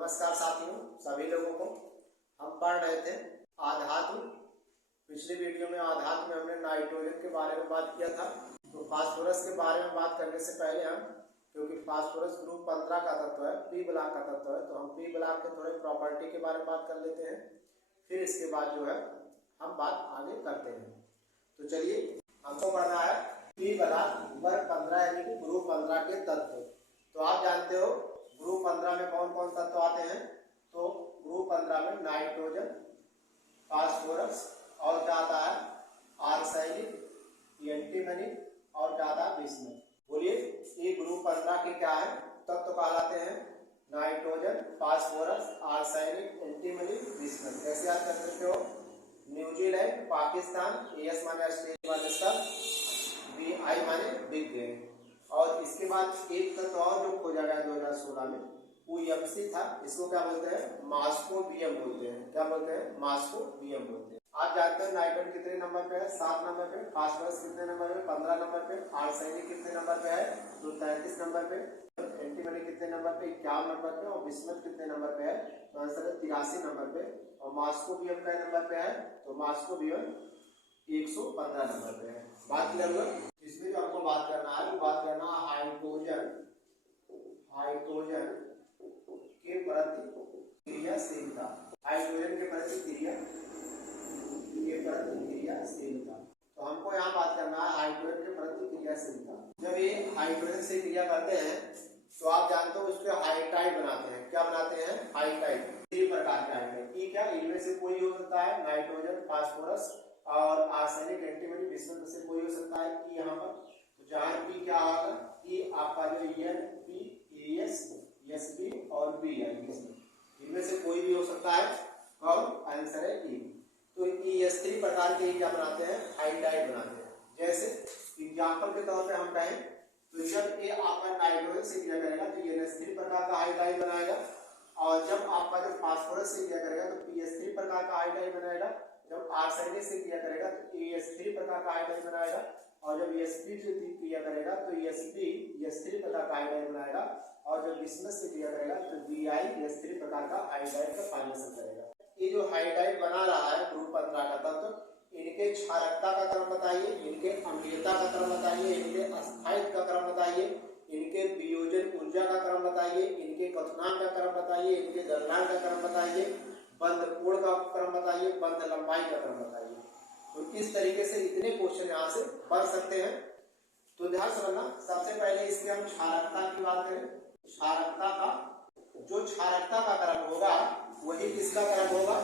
नमस्कार साथियों, सभी लोगों को हम पढ़ रहे थे आधात्म। पिछली वीडियो में आधात्म में हमने नाइट्रोजन के बारे में बात किया था। तो फास्फोरस के बारे में बात करने से पहले हम, क्योंकि फास्फोरस ग्रुप 15 का तत्व है, पी ब्लॉक का तत्व है, तो हम पी ब्लॉक के थोड़े प्रॉपर्टी के बारे में बात कर लेते हैं। फिर इसके बाद जो है हम बात आगे करते हैं। तो चलिए, हमको पढ़ना है पी ब्लॉक वर्ग 15 यानी कि ग्रुप 15 के तत्व। तो आप जानते हो ग्रुप 15 में कौन कौन तत्व आते हैं। तो ग्रुप 15 में नाइट्रोजन, फास्फोरस और क्या आता है, आर्सेनिक, एंटीमनी और क्या आता है, बिस्मथ। बोलिए, ये ग्रुप 15 के क्या है, तत्व कहलाते हैं। Nitrogen, phosphorus, arsenic, antimony, bismuth. कैसे याद कर सकते हो, न्यूजीलैंड, पाकिस्तान, एस माने ऑस्ट्रेलिया, BI माने बिग गेम। और इसके बाद एक तत्व और जो खोजा गया 2016 में, वो MC था। इसको क्या बोलते हैं, मॉस्कोवियम बोलते हैं। क्या बोलते हैं, मॉस्कोवियम बोलते हैं। आप जानते हैं नाइट्रोजन कितने नंबर पे है, 7 नंबर पे। फास्फोरस कितने नंबर पे, 15 नंबर पे। आर्सेनिक कितने नंबर पे है, तो 33 नंबर पे। एंटीमनी कितने नंबर पे, 51 नंबर पे। और बिस्मथ कितने नंबर पे है, तो आंसर है 83 नंबर पे। और मॉस्कोवियम का नंबर पे है, तो मॉस्कोवियम 115 नंबर पे है। बात क्लियर हुआ। इसमें जो आपको बात करना है, वो बात करना है हाइड्रोजन के प्रति क्रियाशीलता। हाइड्रोजन के प्रति क्रियाशीलता। तो हमको यहाँ बात करना है हाइड्रोजन के प्रति क्रियाशीलता। जब ये हाइड्रोजन से क्रिया करते हैं तो आप जानते हो उसके हाइड्राइड बनाते हैं। क्या बनाते हैं, हाइड्राइड। 3 प्रकार के हाइड्राइड। ये क्या, इनमें से कोई हो सकता है, नाइट्रोजन, फास्फोरस और आर्सेनिक, एंटीमनी, बिस्मथ से कोई हो सकता है। कि यहाँ पर जहाँ पी क्या होगा, कि आपका जो NP, AS, SB और BI, इनमें से कोई भी हो सकता है। कौन, आंसर है E। तो ES3 प्रकार के क्या बनाते हैं, हाइड्राइड बनाते हैं। जैसे एग्जाम्पल के तौर पे हम कहें तो जब ये आपका नाइट्रोजन से क्रिया करेगा तो NH3 प्रकार का हाइड्राइड बनाएगा। और जब आपका जो फास्फोरस से क्रिया करेगा तो PS3 प्रकार का हाइड्राइड बनाएगा। जब आर्सेनिक से क्रिया करेगा तो AS3 प्रकार का हाइड्राइड बनाएगा। और जब SP से क्रिया करेगा तो SP-S3 प्रकार का हाइड्राइड बनाएगा। और जब बिस्मथ से क्रिया करेगा तो BI-S3 प्रकार का हाइड्राइड का फॉर्मेशन करेगा। ये जो हाइड्राइड बना रहा है ग्रुप 15 का तत्व, इनके क्षारकता का क्रम बताइए, इनके अम्लीयता का क्रम बताइए, इनके अस्थायित्व का क्रम बताइए, इनके वियोजन ऊर्जा का क्रम बताइए, इनके क्वथनांक का क्रम बताइए, इनके गलनांक का क्रम बताइए, बंध कोण का क्रम बताइए, बंध लंबाई का क्रम बताइए। तो इस तरीके से इतने क्वेश्चन यहाँ से पढ़ सकते हैं। तो ध्यान से समझना, सबसे पहले इसके हम क्षारकता की बात करें। क्षारकता का जो क्षारकता का क्रम होगा वही किसका क्रम होगा,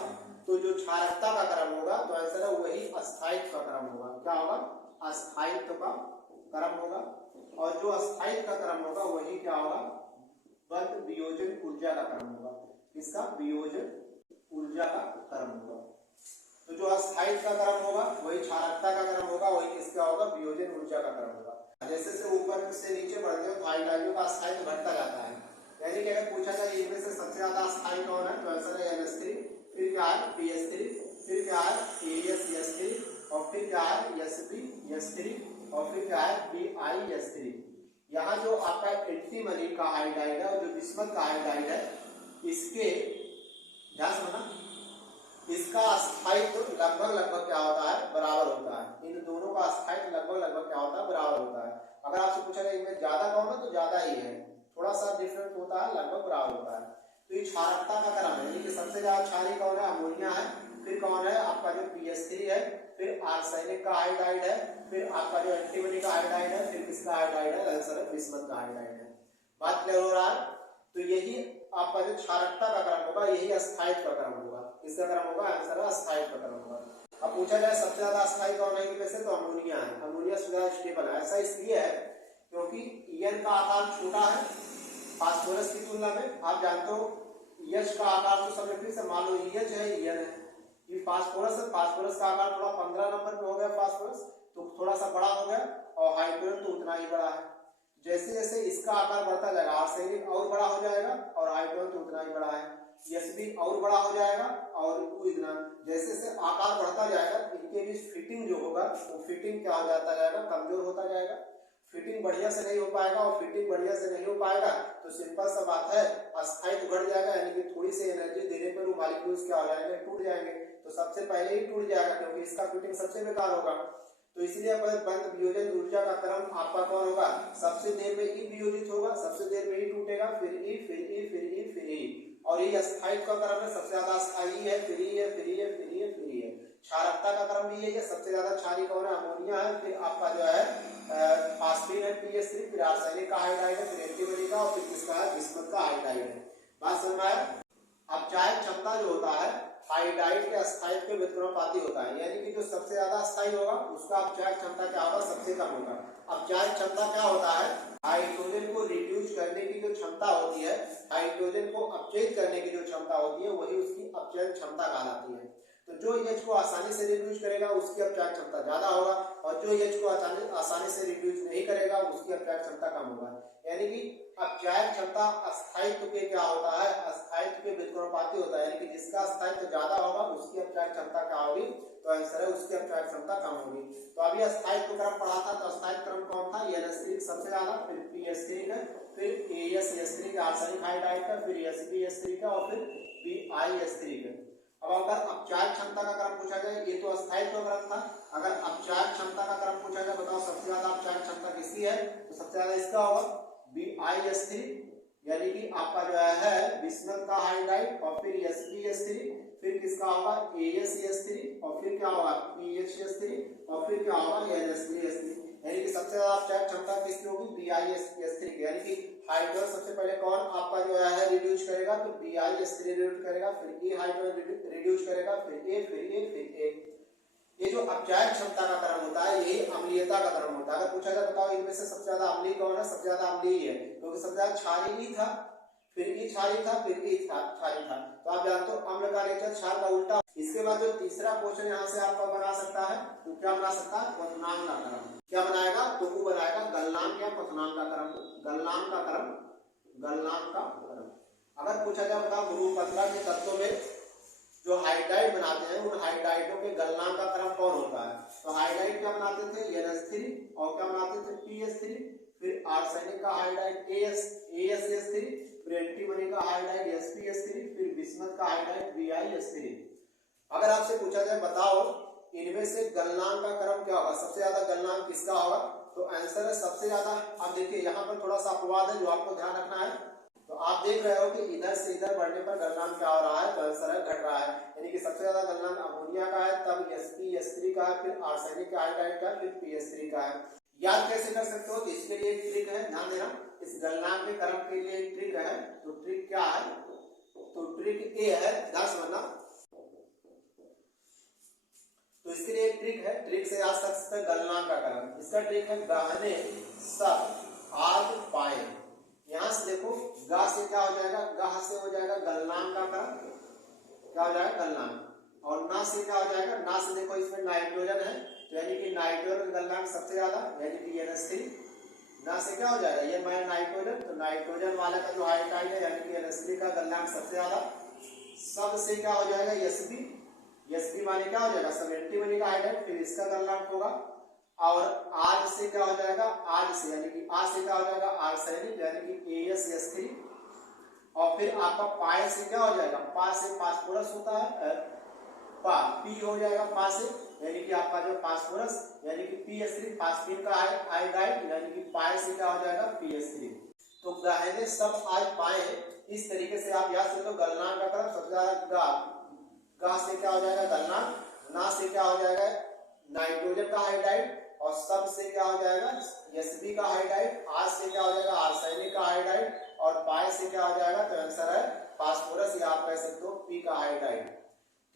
तो जो क्षारकता का क्रम होगा तो आंसर है वही अस्थायित्व का क्रम होगा। क्या होगा, अस्थायित्व का क्रम होगा। और जो अस्थायित्व का क्रम होगा वही क्या होगा, बंध वियोजन ऊर्जा का क्रम होगा। इसका वियोजन ऊर्जा का क्रम होगा। तो जो अस्थायित्व का क्रम होगा वही क्षारकता का क्रम होगा, वही किसका होगा, वियोजन ऊर्जा का क्रम होगा। जैसे से ऊपर से नीचे बढ़ते हो तो हाइड्रोजन का अस्थायित्व घटता जाता है। यानी कि अगर पूछा जाए इनमें से सबसे ज्यादा अस्थायी कौन है, तो आंसर है NH3। फिर क्या है, PS3। फिर क्या है, AS-S3। और फिर क्या है, SB-S3। और फिर क्या है, BI-S3। यहाँ जो आपका एंटीमनी का हाइड्राइड है और जो बिस्मथ का हाइड्राइड है, इसके ध्यान समझना, इसका अस्थायित्व लगभग क्या होता है, बराबर होता है। इन दोनों का अस्थायित्व लगभग क्या होता है, बराबर होता है। अगर आपसे पूछा जाए इनमें ज्यादा कौन है तो ज्यादा ही है, थोड़ा सा डिफरेंट होता है, लगभग बराबर होता है। तो ये क्षारकता का क्रम है। कि सबसे ज्यादा क्षारी कौन है, अमोनिया है। फिर कौन है, आपका जो PS3 है। फिर आर्सेनिक का हाइड्राइड है। फिर आपका जो एंटीमनी का हाइड्राइड है। फिर किसका हाइड्राइड है, आंसर है बिस्मथ का हाइड्राइड है। बात क्लियर हो रहा है। तो यही आपका जो क्षारकता का क्रम होगा यही अस्थायित्व का क्रम होगा। किसका क्रम होगा, आंसर है अस्थायित्व का क्रम होगा। अब पूछा जाए सबसे ज्यादा अस्थायी कौन है इनमें से, तो अमोनिया है। अमोनिया ज्यादा स्टेबल है। ऐसा इसलिए है क्योंकि EN का आकार छोटा है फास्फोरस की तुलना में। आप जानते हो H का आकार, तो सब फिर से मान लो EH है, EN है। ये फास्फोरस है, फास्फोरस का आकार थोड़ा 15 नंबर पे हो गया फास्फोरस, तो थोड़ा सा बड़ा हो गया। और हाइड्रोजन तो उतना ही बड़ा है। जैसे जैसे इसका आकार बढ़ता जाएगा, आर्सेनिक और बड़ा हो जाएगा और हाइड्रोजन तो उतना ही बड़ा है। SB और बड़ा हो जाएगा और इतना। जैसे जैसे आकार बढ़ता जाएगा इनके बीच फिटिंग जो होगा वो फिटिंग क्या हो जाता जाएगा, कमजोर होता जाएगा। फिटिंग बढ़िया से नहीं हो पाएगा, और फिटिंग बढ़िया से नहीं हो पाएगा तो सिंपल सा बात है, अस्थायित्व घट जाएगा, यानी कि थोड़ी सी एनर्जी देने पर वो मॉलिक्यूल्स क्या हो जाएंगे, टूट जाएंगे। तो सबसे पहले ही टूट जाएगा क्योंकि इसका फिटिंग सबसे बेकार होगा। तो इसलिए बंद वियोजन ऊर्जा का क्रम आपका कौन होगा, सबसे देर में ई वियोजित होगा, सबसे देर में ई टूटेगा, फिर ई, फिर ई, फिर ई, फिर ई। और ये अस्थायित्व का क्रम है, सबसे ज्यादा स्थायी है, फिर ई है, फिर ई है, फिर ई है, फिर ई है। क्षारकता का क्रम भी है, सबसे ज्यादा क्षारी कौन है, अमोनिया है, फिर आपका जो है फास्फीन है PH3, फिर आर्सेनिक का हाइड्राइड है, फिर एंटीमनी का, और फिर किसका है, बिस्मथ का हाइड्राइड है। बात समझ में आया। अपचायक क्षमता जो होता है हाइड्राइड के अस्थायित्व के व्युत्क्रमानुपाती होता है, यानी कि जो सबसे ज्यादा अस्थायी होगा उसका अपचायक क्षमता क्या होगा, सबसे कम होगा। अपचायक क्षमता क्या होता है, हाइड्रोजन को रिड्यूस करने की जो क्षमता होती है, हाइड्रोजन को अपचयित करने की जो क्षमता होती है, वही उसकी अपचयन क्षमता कहलाती है। तो जो H को आसानी से रिड्यूस करेगा उसकी अपचायक क्षमता ज्यादा होगा, और जो H को आसानी से रिड्यूस नहीं करेगा उसकी अपचायक क्षमता कम होगा। यानी कि अपचायक क्षमता अस्थायित्व के क्या होता है, अस्थायित्व के व्युत्क्रमानुपाती होता है, यानी कि जिसका अस्थायित्व ज्यादा होगा उसकी अपचायक क्षमता क्या होगी, तो आंसर है उसकी अपचायक क्षमता कम होगी। तो अभी अस्थायित्व क्रम पढ़ा था, तो अस्थायित्व क्रम कौन था, NH3 सबसे ज्यादा, फिर PS3 का, फिर AsS3 का आर्सेनिक हाइड्राइड का, फिर SbS3 का, और फिर BiS3 का। अब अगर अपचायक क्षमता का क्रम पूछा जाए, ये तो अस्थायित्व क्रम था, अगर अपचायक क्षमता का क्रम पूछा जाए, बताओ सबसे ज्यादा अपचायक क्षमता किसकी है, तो सबसे ज्यादा इसका होगा BiS3, यानी कि आपका जो है बिस्मथ का हाइड्राइड, और फिर SbS3, फिर किसका होगा AsS3, और फिर क्या होगा PHS3, और फिर क्या होगा NH3S3। यानी कि सबसे ज्यादा अपचायक क्षमता किसकी होगी, BiS3 की। यानी कि हाइड्रोजन सबसे पहले कौन आपका जो है रिड्यूस करेगा, तो BiS3 रिड्यूस करेगा, फिर E हाइड्रोजन रिड्यूस करेगा, फिर A, फिर A, फिर A। ये जो अपचायक क्षमता का क्रम होता है यही अम्लीयता का क्रम होता है। अगर पूछा जाए बताओ इनमें से सबसे ज्यादा अम्लीय कौन है, सबसे ज्यादा अम्लीय है, क्योंकि सबसे ज्यादा क्षारी था, फिर ई क्षारी था, फिर ई क्षारी था। तो आप जानते हो अम्ल का नेचर क्षार का उल्टा। इसके बाद जो तीसरा क्वेश्चन यहाँ से आपका बना सकता है, तो क्या बना सकता है, क्वथनांक का क्रम। क्या बनाएगा, तो वो बनाएगा गलनांक या क्वथनांक का क्रम, गलनांक का क्रम, गलनांक का क्रम। अगर पूछा जाए बताओ ग्रुप 15 के तत्वों में जो हाइड्राइड बनाते हैं उन हाइड्राइडों के गलनांक का क्रम कौन होता है, तो हाइड्राइड क्या बनाते थे NH3, और क्या बनाते थे PH3, फिर आर्सेनिक का हाइड्राइड AsS3, फिर एंटीमनी का हाइड्राइड SpS3, फिर बिस्मथ का हाइड्राइड BiS3। अगर आपसे पूछा जाए बताओ इनमें से गलनांक का क्रम क्या होगा, सबसे ज्यादा गलनांक किसका होगा, तो आंसर है सबसे ज्यादा। अब देखिए यहाँ पर थोड़ा सा अपवाद है जो आपको ध्यान रखना है। तो आप देख रहे हो कि इधर से इधर बढ़ने पर गलनांक क्या हो रहा है, तो आंसर है घट रहा है। यानी कि सबसे ज्यादा गलनांक अमोनिया का है, तब SpS3 का है, फिर आर्सेनिक का हाइड्राइड का, फिर PH3 का है। याद कैसे कर सकते हो, तो इसके लिए एक ट्रिक है, ध्यान देना। इस गलनांक के क्रम के लिए एक ट्रिक है, तो ट्रिक क्या है, तो ट्रिक ए है, ध्यान समझना। तो इसके लिए एक ट्रिक है, ट्रिक से याद सकते हैं गलनांक का क्रम। इसका ट्रिक है गहने सब आग पाए। यहां से देखो गा से क्या हो जाएगा, गाह से हो जाएगा गलनांक का क्रम, क्या हो जाएगा गलनांक, और ना से क्या हो जाएगा, ना से देखो इसमें नाइट्रोजन है, तो यानी कि नाइट्रोजन गलनांक सबसे ज्यादा, यानी कि NH3। ना से क्या हो जाएगा, ये मैं नाइट्रोजन, तो नाइट्रोजन वाले का जो हाइड्राइड है यानी कि NH3 का गलनांक सबसे ज्यादा। सब से क्या हो जाएगा SB माने क्या हो जाएगा, सब एंटीमनी का हाइड्राइड, फिर इसका गलनांक होगा। और आज से क्या हो जाएगा, आज से यानी कि आज से क्या हो जाएगा आर्सेनिक, यानी कि AsS3। और फिर आपका पाए से क्या हो जाएगा, पा से फास्फोरस होता है, पा पी हो जाएगा पा से, यानी कि आपका जो फास्फोरस, यानी कि PH3 फास्फीन का हाइड्राइड, यानी कि पाए से क्या हो जाएगा PH3। तो गहने सब आज पाए, इस तरीके से आप याद रखो। गलनांक का क्रम सबसे ज्यादा गा से क्या हो जाएगा गलनांक, ना से क्या हो जाएगा नाइट्रोजन का हाइड्राइड, और सब से क्या हो जाएगा Sb का हाइड्राइड, आज से क्या हो जाएगा आर्सेनिक का हाइड्राइड, और पाए से क्या हो जाएगा, तो आंसर है फास्फोरस, या आप कह सकते हो P का हाइड्राइड।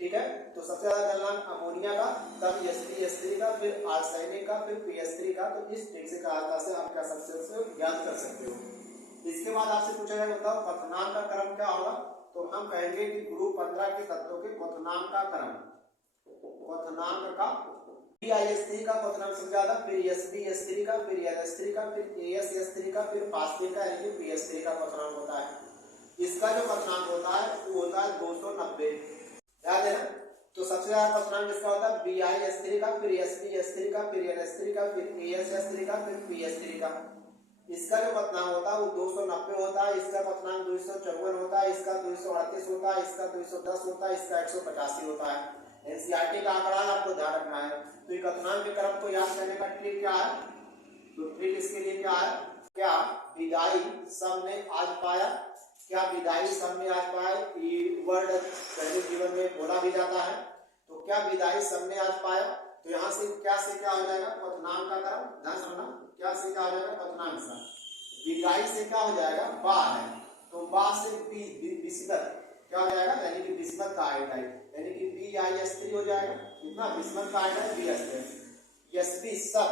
ठीक है, तो सबसे ज्यादा गलनांक अमोनिया का, तब SbS3 का, फिर आर्सेनिक का, फिर PH3 का। तो इस ट्रिक से सहायता से आप क्या सकते हो, ज्ञात कर सकते हो। इसके बाद आपसे पूछा जाएगा बताओ क्वथनांक का क्रम क्या होगा, तो हम कहेंगे कि ग्रुप 15 के तत्वों के क्वथनांक का क्रम, क्वथनांक का BiS3 का क्वथनांक सबसे ज्यादा, फिर SbS3 का, फिर NH3 का, फिर AsS3 का, फिर फास्फीन का, यानी कि PH3 का क्वथनांक होता है। इसका जो क्वथनांक होता है वो होता है 290। ध्यान देना। तो सबसे ज्यादा क्वथनांक किसका होता है? BiS3 का, फिर SpS3 का, फिर NS3 का, फिर AsS3 का, फिर PS3 का। इसका जो क्वथनांक होता है वो 290 होता है, इसका क्वथनांक 254 होता है, इसका 238 होता है, इसका 210 होता है, इसका 185 होता है। एनसीईआरटी का आंकड़ा आपको ध्यान रखना है। तो ये क्वथनांक के क्रम को याद करने का ट्रिक क्या है? तो ट्रिक इसके लिए क्या है? क्या विदाई सबने आज पाया? क्या विदाई सबने आज पाया? ये वर्ड दैनिक जीवन में बोला भी जाता है। तो क्या विदाई सबने आज पाया? तो यहाँ से क्या हो जाएगा? क्वथनांक का क्रम ध्यान सुनना। क्या से क्या हो जाएगा? क्वथनांक सा। विदाई से क्या हो जाएगा? बा है, तो बा से बिस्मत क्या हो जाएगा? यानी कि बिस्मत का हाइड्राइड, यानी कि BiS3 हो जाएगा। कितना? बिस्मत का हाइड्राइड BiS3। एसपी सब,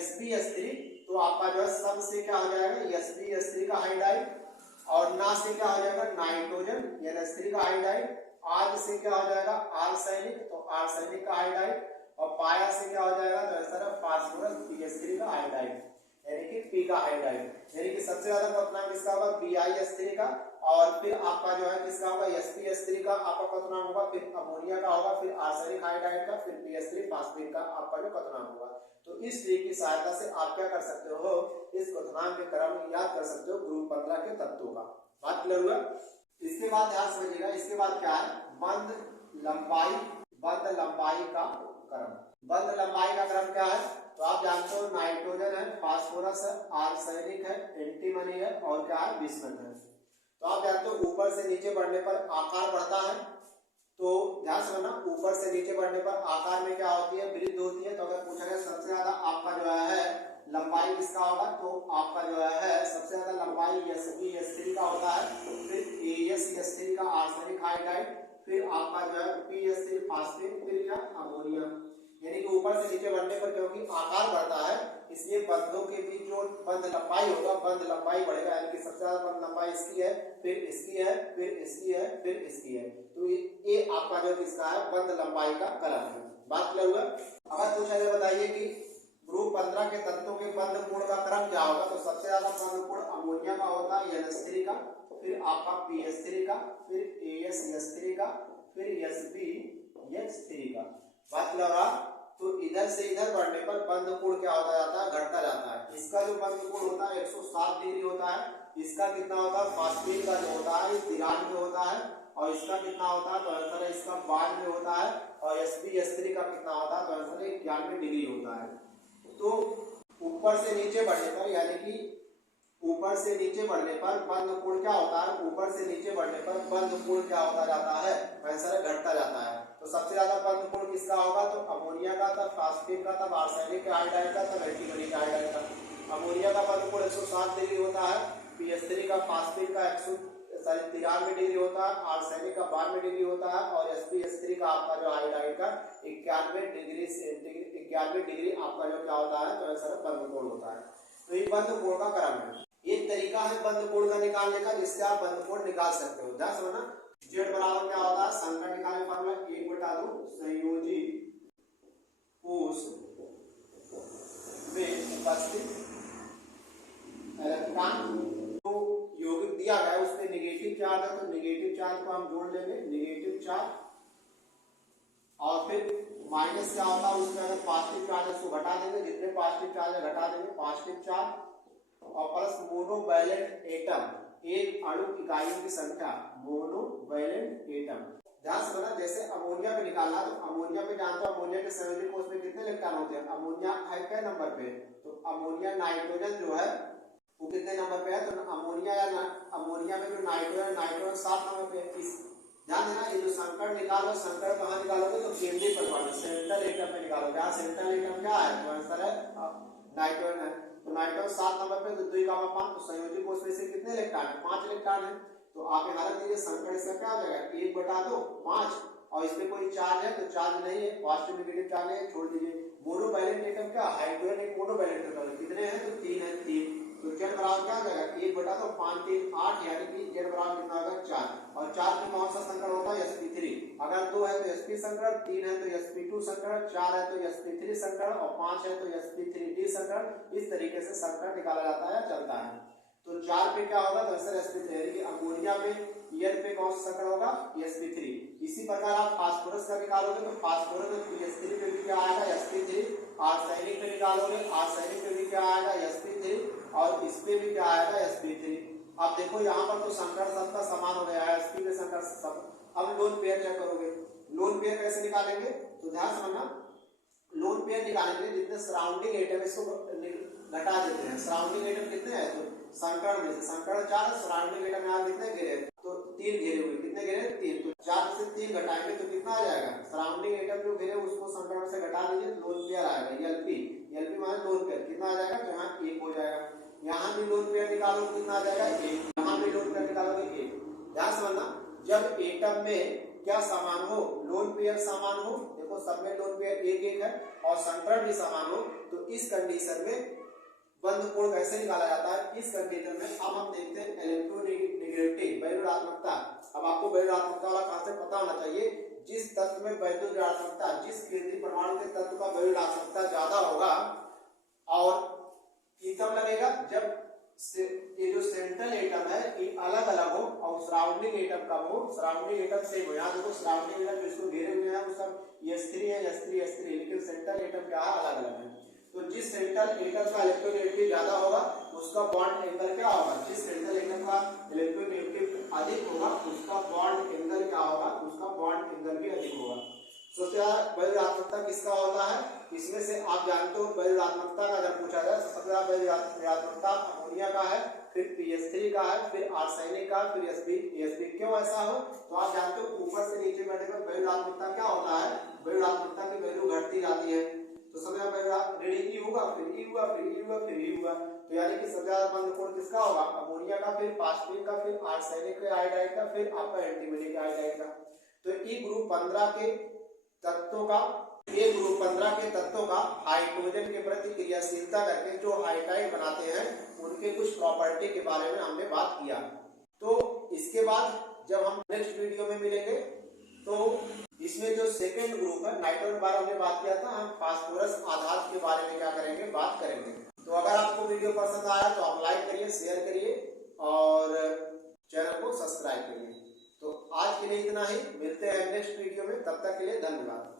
SpS3, तो आपका जो है सब से क्या हो जाएगा? SpS3 का हाइड्राइड। और ना से क्या हो जाएगा? नाइट्रोजन NH3 का हाइड्राइड। आज से क्या हो जाएगा? आर्सेनिक, तो आर्सेनिक का हाइड्राइड। और पाया से क्या हो जाएगा? तो ऐसा फास्फोरस PS3 का हाइड्राइड, यानी कि P का हाइड्राइड। यानी कि सबसे ज्यादा क्वथनांक किसका होगा? BiS3 का। और फिर आपका जो है किसका होगा? SpS3 का आपका क्वथनांक होगा, फिर अमोनिया का होगा, फिर आर्सेनिक हाइड्राइड का, फिर PS3 फास्फेट का आपका जो क्वथनांक होगा। तो इस ट्रिक की सहायता से आप क्या कर सकते हो? इस क्वथनांक के क्रम याद कर सकते हो ग्रुप 15 के तत्वों का। बात क्लियर हुआ? इसके बाद ध्यान समझिएगा, इसके बाद क्या है? बंध लंबाई का क्रम। बंध लंबाई का क्रम क्या है? तो आप जानते हो नाइट्रोजन है, फास्फोरस है, आर्सेनिक है, एंटीमनी है और क्या है? बिस्मथ है। तो आप जानते हो ऊपर से नीचे बढ़ने पर आकार बढ़ता है। तो ध्यान से समझना, ऊपर से नीचे बढ़ने पर आकार में क्या होती है? वृद्धि होती है। तो अगर पूछा जाए सबसे ज्यादा आपका जो है लंबाई किसका होगा? तो आपका जो है सबसे ज्यादा लंबाई SpS3 का होता है, फिर AsS3 का आर्सेनिक हाइड्राइड, फिर आपका जो है PS3 फास्फेट, फिर क्या? अमोनिया। यानी कि ऊपर से नीचे बढ़ने पर क्योंकि आकार बढ़ता है, इसलिए बंधों के बीच जो बंध लंबाई होगा, बंध लंबाई बढ़ेगा। यानी कि सबसे ज्यादा बंध लंबाई इसकी है, फिर इसकी है, फिर इसकी है, फिर इसकी है। तो ये आपका जो किसका है? बंध लंबाई का क्रम है। बात क्लियर हुआ? अब पूछा जाए, बताइए कि ग्रुप 15 के तत्वों के बंध कोण का क्रम क्या होगा? तो सबसे ज्यादा बंध कोण अमोनिया का होता है, NH3 का, फिर आपका PS3 का, फिर AsS3 का, फिर SpS3 का। बात क्लियर हुआ? तो इधर से इधर बढ़ने पर बंध कोण क्या होता जाता है? घटता जाता है। इसका जो बंध कोण होता है 107 डिग्री होता है। इसका कितना होता है? फास्फेट का जो होता है 93 होता है। और इसका कितना होता है? तो आंसर है इसका 92 होता है। और SpS3 का कितना होता है? तो आंसर है 91 डिग्री होता है। तो ऊपर से नीचे बढ़ने पर, यानी कि ऊपर से नीचे बढ़ने पर बंध कोण क्या होता है? ऊपर से नीचे बढ़ने पर बंध कोण क्या होता जाता है? आंसर है घटता जाता है। तो सबसे ज्यादा बंध कोण किसका होगा? तो अमोनिया का, तब फास्फेट का, तब आर्सेनिक हाइड्राइड का, तब एंटीमनी हाइड्राइड का। अमोनिया का बंध कोण 107 डिग्री होता है, PS3 का फास्फेट का 93 डिग्री होता है, आर्सेनिक का 92 डिग्री होता है, और SpS3 का आपका जो हाइड्राइड का 91 डिग्री आपका जो क्या होता है? तो आंसर बंध कोण होता है। तो ये बंध कोण का क्रम है। एक तरीका है बंध कोण का निकालने का, जिससे आप बंध कोण निकाल सकते हो। ध्यान समझना, Z बराबर क्या होता है? संकट निकालने फॉर्मूला 1/2 संयोजी कोश में उपस्थित इलेक्ट्रॉन। तो यौगिक दिया गया है उसमें नेगेटिव चार्ज है, तो नेगेटिव चार्ज को हम जोड़ लेंगे, नेगेटिव चार्ज। और फिर माइनस क्या होता है? उसमें अगर पॉजिटिव चार्ज है उसको घटा देंगे, जितने पॉजिटिव चार्ज है घटा देंगे पॉजिटिव चार्ज। और प्लस मोनोवैलेंट एटम, एक अणु इकाइयों की संख्या, मोनोवैलेंट एटम। ध्यान से बना, जैसे अमोनिया पे निकालना, तो अमोनिया पे जानते हो अमोनिया के संयोजी कोश में कितने इलेक्ट्रॉन होते हैं? अमोनिया है क्या नंबर पे? तो अमोनिया नाइट्रोजन जो है वो कितने नंबर पे है? तो अमोनिया या अमोनिया में जो नाइट्रोजन 7 नंबर पे। ध्यान देना, ये जो संकट निकालो, संकट कहाँ निकालोगे? तो केंद्रीय परमाणु सेंट्रल एटम में निकालोगे। यहाँ सेंट्रल एटम क्या है? तो आंसर है नाइट्रोजन है। तो नाइट्रोजन 7 नंबर पे, तो 2 तो संयोजी कोश में से कितने इलेक्ट्रॉन है? 5 इलेक्ट्रॉन है। तो आप यहाँ रख दीजिए, संकट इसका क्या हो जाएगा? 1/5। और इसमें कोई चार्ज है? तो चार्ज नहीं है, पॉजिटिव नेगेटिव चार्ज है, छोड़ दीजिए। मोनोवैलेंट एटम क्या? हाइड्रोजन एक मोनोवैलेंट एटम कितने हैं? तो 3 है, 3। तो Z बराबर क्या हो जाएगा? 1/5 3 8, यानी कि Z बराबर कितना होगा? 4। और 4 में कौन सा संकट होता है? sp3। अगर 2 है तो sp संकट, 3 है तो sp2 संकट, 4 है तो sp3 संकट, और 5 है तो sp3d संकट। इस तरीके से संकट निकाला जाता है, चलता है। तो 4 पे क्या होगा? तो आंसर sp3, यानी कि अमोनिया में Pn पे कौन सा संकरण होगा, sp3। इसी प्रकार आप फास्फोरस का निकालोगे तो फास्फोरस में pH3 पे भी क्या आएगा, sp3। आर्सेनिक पे निकालोगे, आर्सेनिक पे भी क्या आएगा, sp3। और इस पे भी क्या आएगा, sp3। अब देखो यहाँ पर तो संकरण सबका समान हो गया है, sp में संकरण सब। अब लोन पेयर क्या करोगे, लोन पेयर कैसे निकालेंगे, तो ध्यान समझना। लोन पेयर निकालने के लिए जितने सराउंडिंग एटम इसको घटा देते हैं। सराउंडिंग एटम कितने हैं, तो संकरण में से संकरण 4, सराउंडिंग एटम यहाँ कितने घेरे, तो 3 घेरे हुए, कितने घेरे, 3। तो 4 से 3 घटाएंगे तो कितना आ जाएगा, सराउंडिंग एटम जो घेरे उसको संकरण से घटा दीजिए, लोन पेयर आएगा, एलपी। एलपी माने लोन पेयर, कितना आ जाएगा, तो यहाँ 1 हो जाएगा। यहाँ भी लोन पेयर निकालो कितना आ जाएगा, 1। यहाँ भी लोन पेयर निकालोगे 1। ध्यान समझना, जब एटम में क्या समान हो, लोन पेयर समान हो, देखो सब में लोन पेयर 1-1 है, और संकरण भी समान हो, तो इस कंडीशन में बंध कोण कैसे निकाला जाता है, इस कंडीशन में अब हम देखते हैं इलेक्ट्रोनेगेटिविटी, वैद्युतात्मकता। अब आपको वैद्युतात्मकता वाला कॉन्सेप्ट पता होना चाहिए। जिस तत्व में वैद्युतात्मकता, जिस केंद्रीय परमाणु के तत्व का वैद्युतात्मकता ज्यादा होगा और कब लगेगा, जब ये जो सेंट्रल एटम है ये अलग अलग हो और सराउंडिंग एटम कम हो, सराउंडिंग एटम सेम हो। यहाँ देखो सराउंडिंग एटम जिसको घेरे हुए हैं वो सब S3 है, S3 S3, लेकिन सेंट्रल एटम क्या है, अलग अलग है। तो जिस सेंट्रल एटम का इलेक्ट्रोनेगेटिविटी ज्यादा होगा उसका बॉन्ड एंगल क्या होगा, जिस सेंट्रल एटम का इलेक्ट्रोनेगेटिविटी अधिक होगा उसका बॉन्ड एंगल क्या होगा, उसका बॉन्ड एंगल भी अधिक होगा। सोचते हैं वैद्युतात्मकता किसका होता है, इसमें से आप जानते हो वैद्युतात्मकता का जब पूछा जाए सबसे पहला वैद्युतात्मकता अमोनिया का है, फिर pH3 का है, फिर आर्सेनिक का, फिर sp। क्यों ऐसा हो, तो आप जानते हो ऊपर से नीचे बैठे में वैद्युतात्मकता क्या होता है, वैद्युतात्मकता की वैल्यू घटती जाती है। तो समय रीडिंग ई होगा, फिर ई हुआ, फिर ई हुआ, फिर ई हुआ, तो यानी कि सबसे ज्यादा बंध कोण किसका होगा, अमोनिया का, फिर फास्फोरिक का, फिर आर्सेनिक आयोडाइड का, फिर आपका एंटीमनी आयोडाइड का। तो ई ग्रुप 15 के तत्वों का, ए ग्रुप 15 के तत्वों का हाइड्रोजन के प्रति क्रियाशीलता करके जो हाइड्राइड बनाते हैं उनके कुछ प्रॉपर्टी के बारे में हमने बात किया। तो इसके बाद जब हम नेक्स्ट वीडियो में मिलेंगे तो इसमें जो सेकंड ग्रुप है नाइट्रोजन बारे हमने बात किया था, हम फास्फोरस आधार के बारे में क्या करेंगे, बात करेंगे। तो अगर आपको वीडियो पसंद आया तो आप लाइक करिए, शेयर करिए और चैनल को सब्सक्राइब करिए। तो आज के लिए इतना ही, मिलते हैं नेक्स्ट वीडियो में, तब तक के लिए धन्यवाद।